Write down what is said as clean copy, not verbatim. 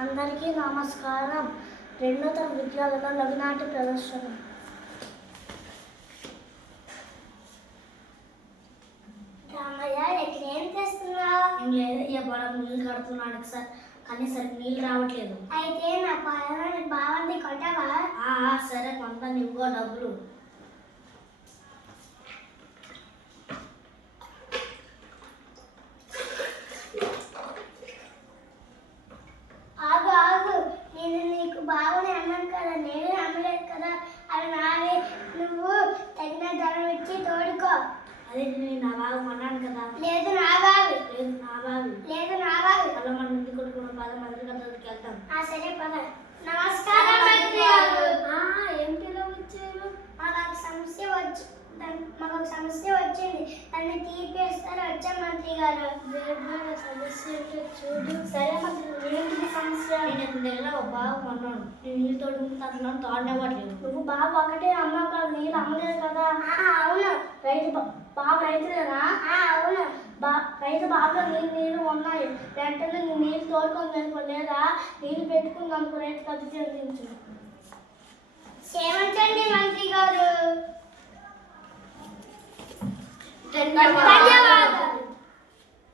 అందరికీ నమస్కారం. రెండో తరగతి విద్యార్థుల లఘునాట్య ప్రదర్శన. ఏం చేస్తున్నావు? ఏం లేదు, ఈ పొలం నీళ్ళు కడుతున్నాడు సార్, కానీ సరే నీళ్ళు రావట్లేదు. అయితే నా పొలానికి బాగుంది, కొంటావా? సరే కొంత, నువ్వు డబ్బులు. ఆగు, నేను నీకు బాగుని అన్నాను కదా, నేను అమ్మలేదు కదా, అవి నావి. నువ్వు తగిన ధనం ఇచ్చి తోడుకో. అదే నేను నా బాగా కొన్నాను కదా. లేదు నా బావి, లేదు నా బావి. అలా మన ఇంటి కొడుకున్న పద మంత్రి గదికి వెళ్తాం. సరే పద. నమస్కారం మంత్రి గారు. ఏంటిలో వచ్చారు? మాకు ఒక సమస్య వచ్చింది, దాన్ని తీర్పేస్తారు. వచ్చాం మంత్రి గారు. సమస్య చూడు. సరే మంత్రి, ఏంటి సమస్య? నేను దగ్గర ఒక బాగా కొన్నాను, నేను నీళ్ళు తోడుకుంటున్నాను, తోడనివ్వట్లేదు. నువ్వు బాబు ఒకటే అమ్మావు కదా, నీళ్ళు అమ్మలేదు కదా? అవును. బాబు రైతులేనా? అవును. రైతు బాబులో నీళ్ళు ఉన్నాయి, వెంటనే నీళ్ళు తోడుకొని అనుకో, లేదా నీళ్ళు పెట్టుకుని అనుకో, రైతు కథ చెందించు. క్షమించండి మంత్రి గారు.